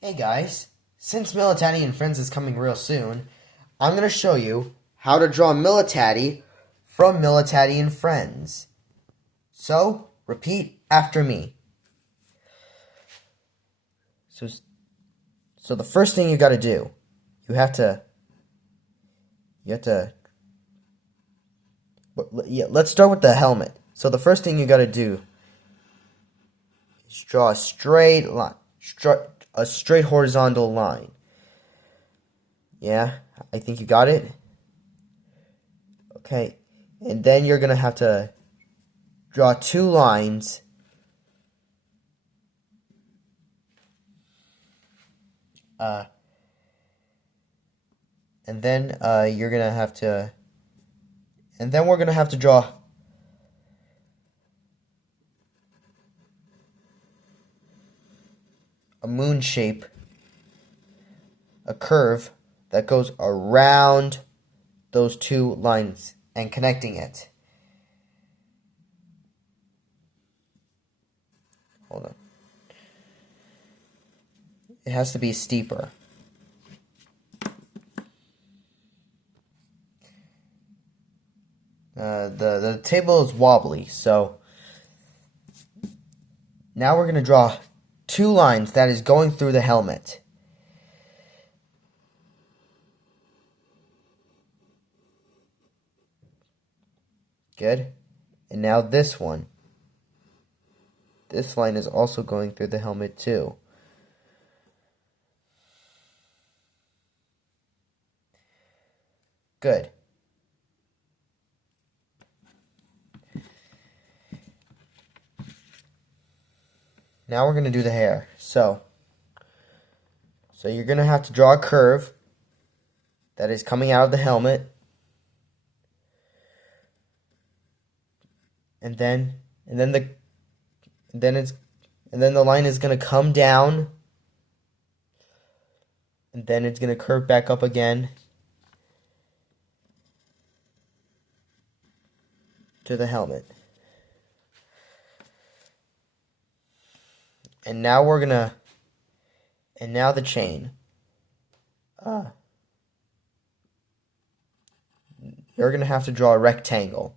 Hey guys, since Militady N Friends is coming real soon, I'm going to show you how to draw Militady from Militady N Friends. So, repeat after me. So, so the first thing you got to do, you have to, let's start with the helmet. So the first thing you got to do is draw a straight line, a straight horizontal line. Yeah, I think you got it. Okay, and then you're going to have to draw two lines and then you're gonna have to, and then we're gonna have to draw a moon shape, a curve that goes around those two lines and connecting it. Hold on. It has to be steeper. The table is wobbly, so now we're gonna draw two lines that is going through the helmet. Good. And now this one. This line is also going through the helmet too. Good. Now we're going to do the hair. So you're going to have to draw a curve that is coming out of the helmet. And then the line is going to come down, and then it's going to curve back up again to the helmet. And now now the chain. You're going to have to draw a rectangle.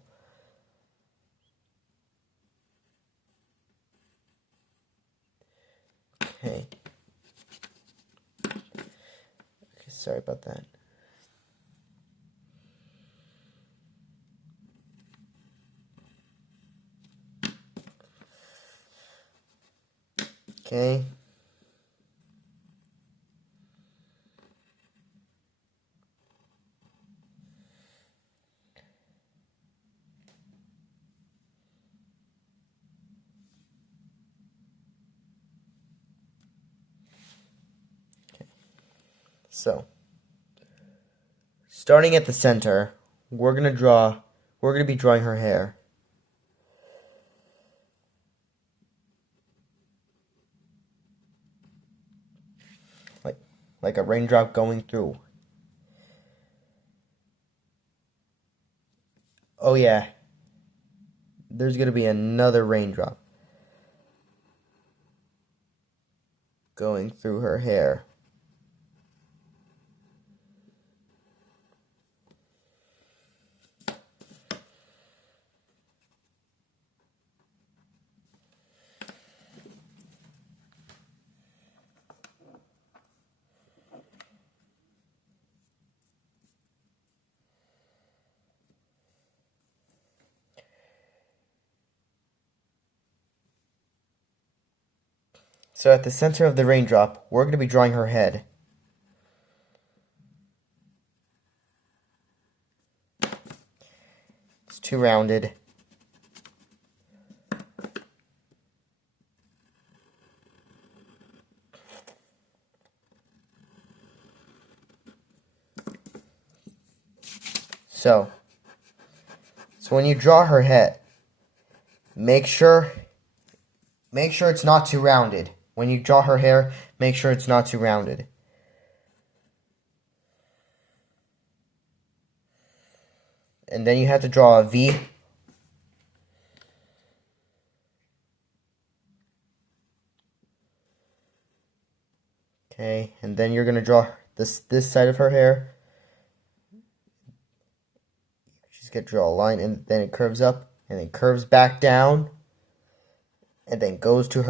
Okay. Sorry about that. Okay. So, starting at the center, we're going to be drawing her hair. Like a raindrop going through. Oh yeah, there's going to be another raindrop going through her hair. So at the center of the raindrop, we're going to be drawing her head. It's too rounded. So when you draw her head, make sure it's not too rounded. When you draw her hair, make sure it's not too rounded. And then you have to draw a V. Okay, and then you're gonna draw this side of her hair. She's gonna draw a line, and then it curves up, and then curves back down, and then goes to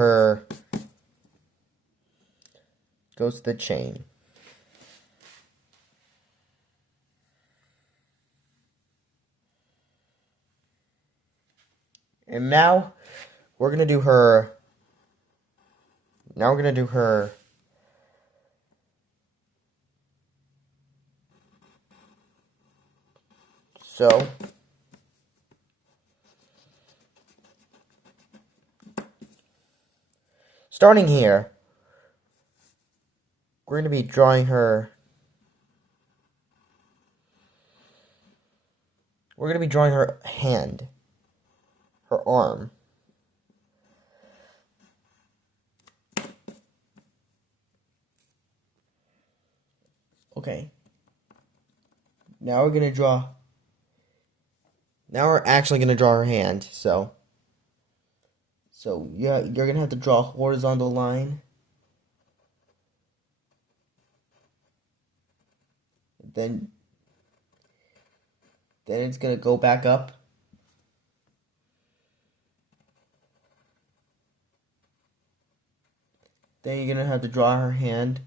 the chain. And now we're gonna do her. Now we're gonna do her. So starting here, we're gonna be drawing her. We're gonna be drawing her hand, her arm. Okay. Now we're gonna draw. Now we're actually gonna draw her hand. So yeah, you're gonna have to draw a horizontal line. Then it's gonna go back up. Then you're gonna have to draw her hand.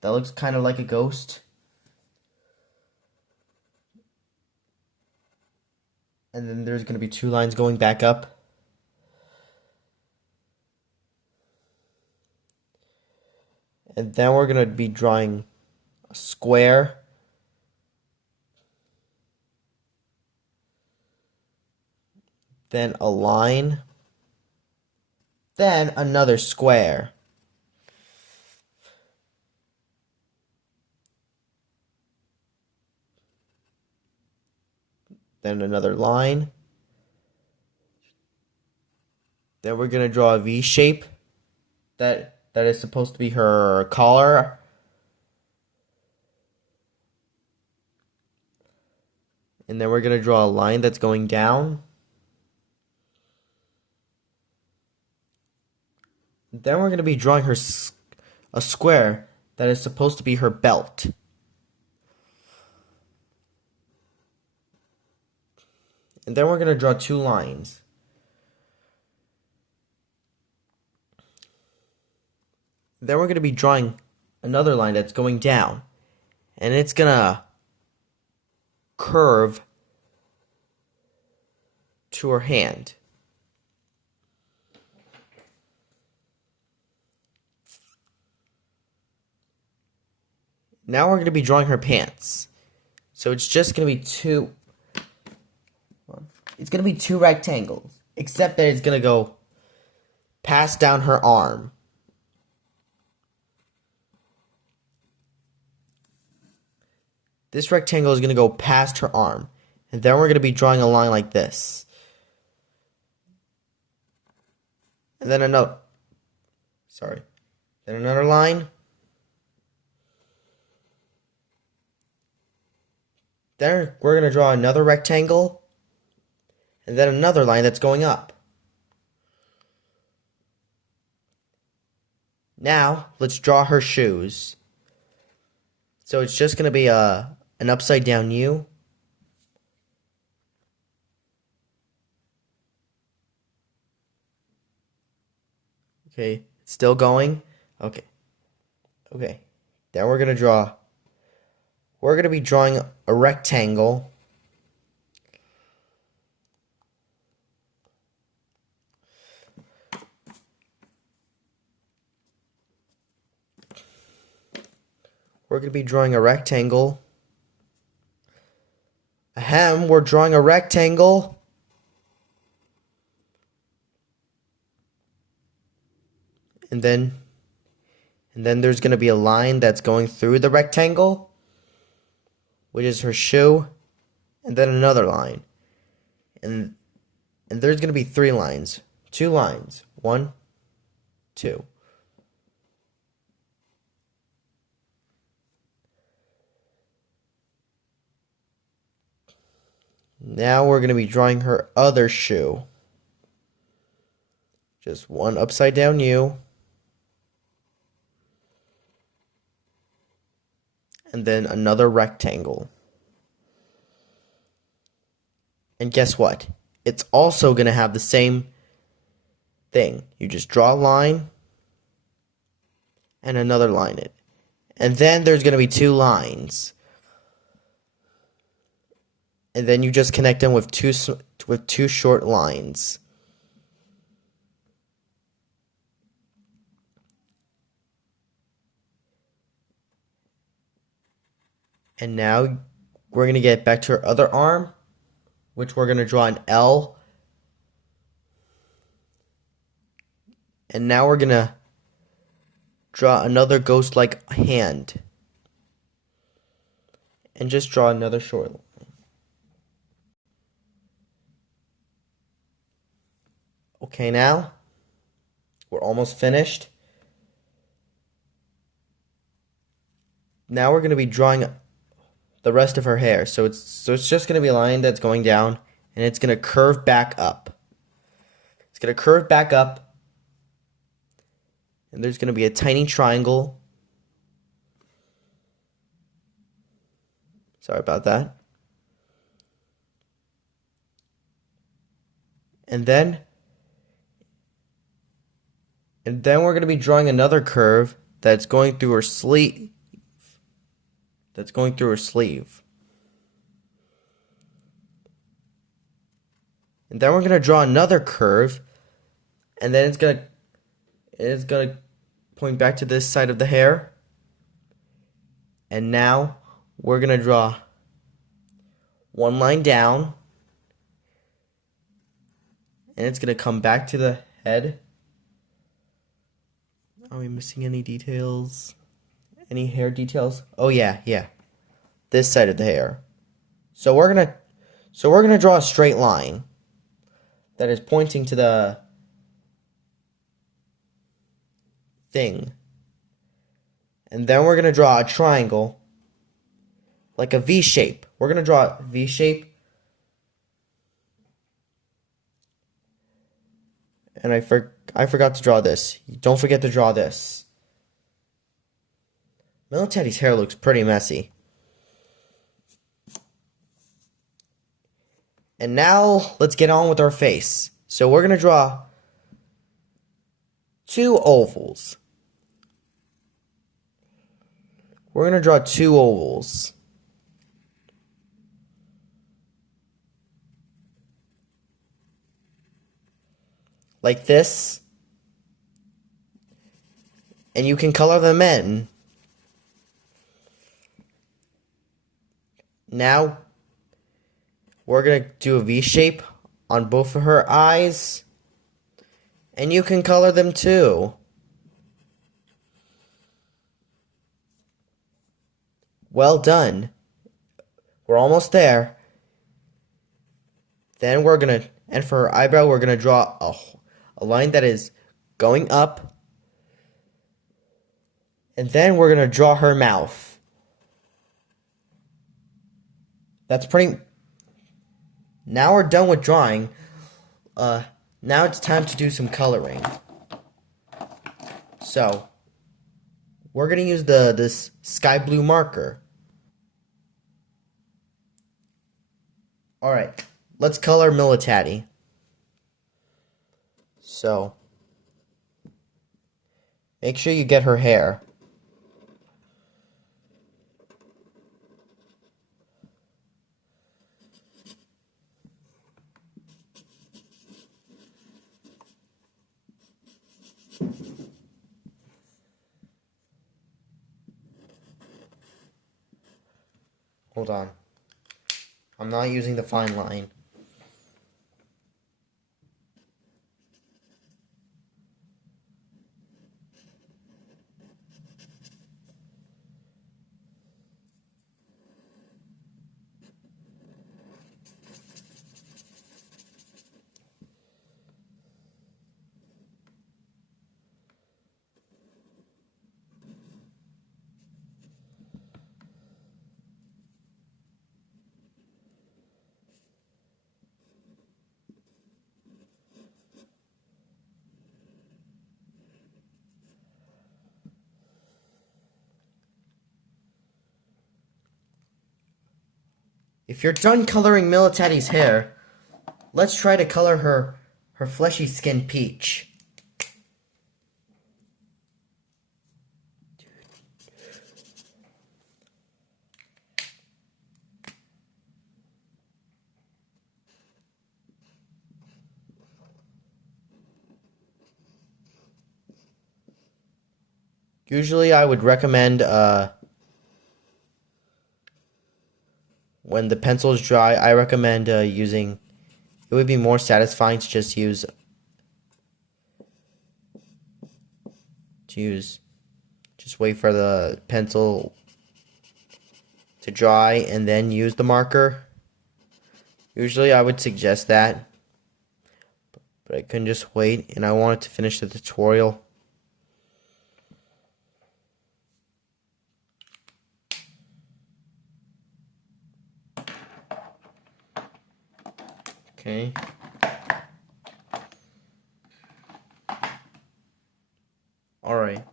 That looks kind of like a ghost. And then there's gonna be two lines going back up. And then we're gonna be drawing a square. Then a line. Then another square. Then another line. Then we're going to draw a V shape that is supposed to be her collar. And then we're going to draw a line that's going down. Then we're going to be drawing her a square that is supposed to be her belt. And then we're going to draw two lines. Then we're going to be drawing another line that's going down. And it's going to curve to her hand. Now we're going to be drawing her pants. So it's just going to be two. It's going to be two rectangles, except that it's going to go past down her arm. This rectangle is going to go past her arm. And then we're going to be drawing a line like this. And then another. Then another line. Then we're going to draw another rectangle. And then another line that's going up. Now, let's draw her shoes. So it's just going to be an upside down U. Okay, still going. Okay. Then we're going to be drawing a rectangle. We're going to be drawing a rectangle. Ahem, we're drawing a rectangle. And then there's going to be a line that's going through the rectangle, which is her shoe, and then another line. And there's going to be three lines. Two lines. 1, 2. Now we're going to be drawing her other shoe. Just one upside down U. and then another rectangle. And guess what? It's also going to have the same thing. You just draw a line and another line it. And then there's going to be two lines. And then you just connect them with two short lines. And now we're going to get back to our other arm, which we're going to draw an L. And now we're going to draw another ghost-like hand. And just draw another short line. Okay, now we're almost finished. Now we're going to be drawing the rest of her hair. So it's just going to be a line that's going down, and it's going to curve back up. It's going to curve back up, and there's going to be a tiny triangle. Sorry about that. And then we're going to be drawing another curve that's going through her sleeve. And then we're going to draw another curve, and then it's going to point back to this side of the hair. And now we're going to draw one line down, and it's going to come back to the head. Are we missing any details? Any hair details? Oh yeah. This side of the hair. So we're gonna draw a straight line that is pointing to the thing. And then we're gonna draw a triangle, like a V shape. We're gonna draw a V shape. And I forgot to draw this. Don't forget to draw this. Militady's hair looks pretty messy. And now let's get on with our face. So we're going to draw two ovals. We're going to draw two ovals. Like this. And you can color them in. Now, we're going to do a V shape on both of her eyes. And you can color them too. Well done. We're almost there. Then and for her eyebrow, we're going to draw a line that is going up. And then we're going to draw her mouth. Now we're done with drawing. Now it's time to do some coloring. So, we're going to use this sky blue marker. Alright, let's color Militady. So, make sure you get her hair. Hold on. I'm not using the fine line. If you're done coloring Militady's hair, let's try to color her fleshy skin peach. Usually I would recommend when the pencil is dry, I recommend using, it would be more satisfying to just just wait for the pencil to dry and then use the marker. Usually I would suggest that, but I couldn't just wait and I wanted to finish the tutorial. Okay. Alright.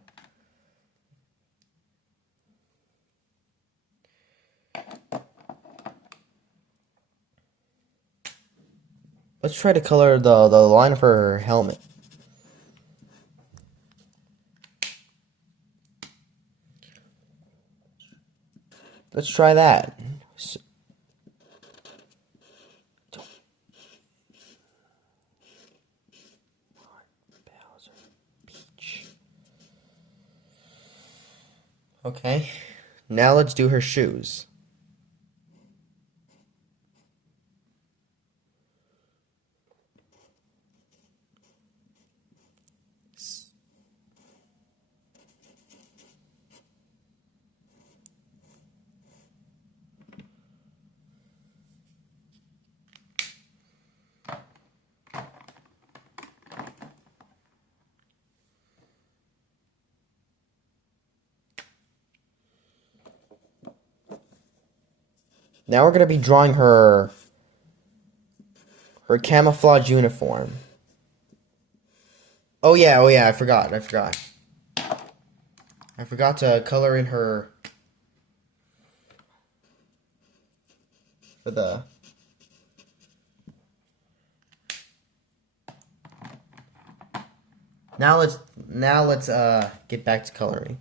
Let's try to color the line of her helmet. Let's try that. Okay, now let's do her shoes. Now we're going to be drawing her camouflage uniform. Oh yeah, I forgot. I forgot to color in her for the Now let's get back to coloring.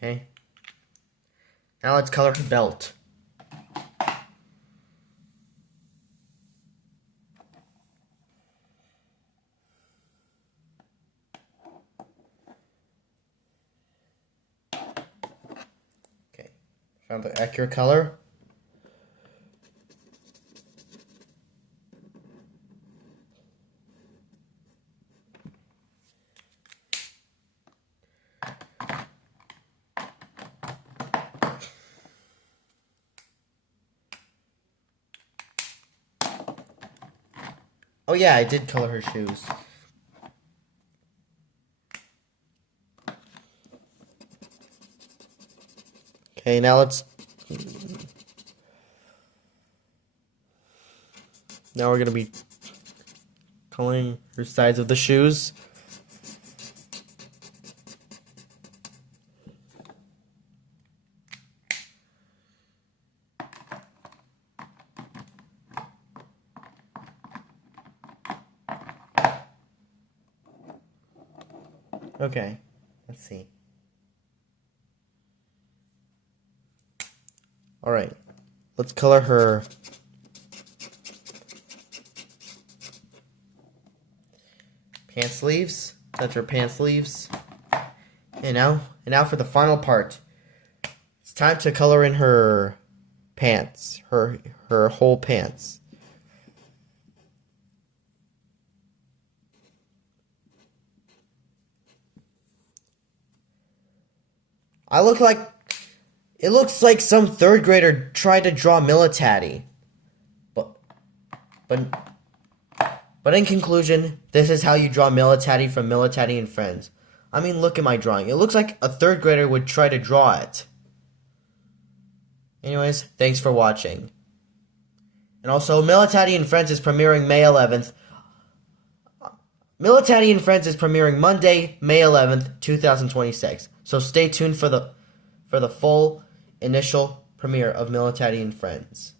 Okay. Now let's color her belt. Okay. Found the accurate color. Oh yeah, I did color her shoes. Okay, now we're gonna be coloring her sides of the shoes. Okay, let's see. Alright, let's color her pant sleeves. That's her pant sleeves. And now for the final part. It's time to color in her pants, her whole pants. It looks like some third grader tried to draw Militady. But in conclusion, this is how you draw Militady from Militady N Friends. I mean, look at my drawing. It looks like a third grader would try to draw it. Anyways, thanks for watching. And also, Militady N Friends is premiering May 11th. Militady N Friends is premiering Monday, May 11th, 2026. So stay tuned for the full initial premiere of Militady N Friends.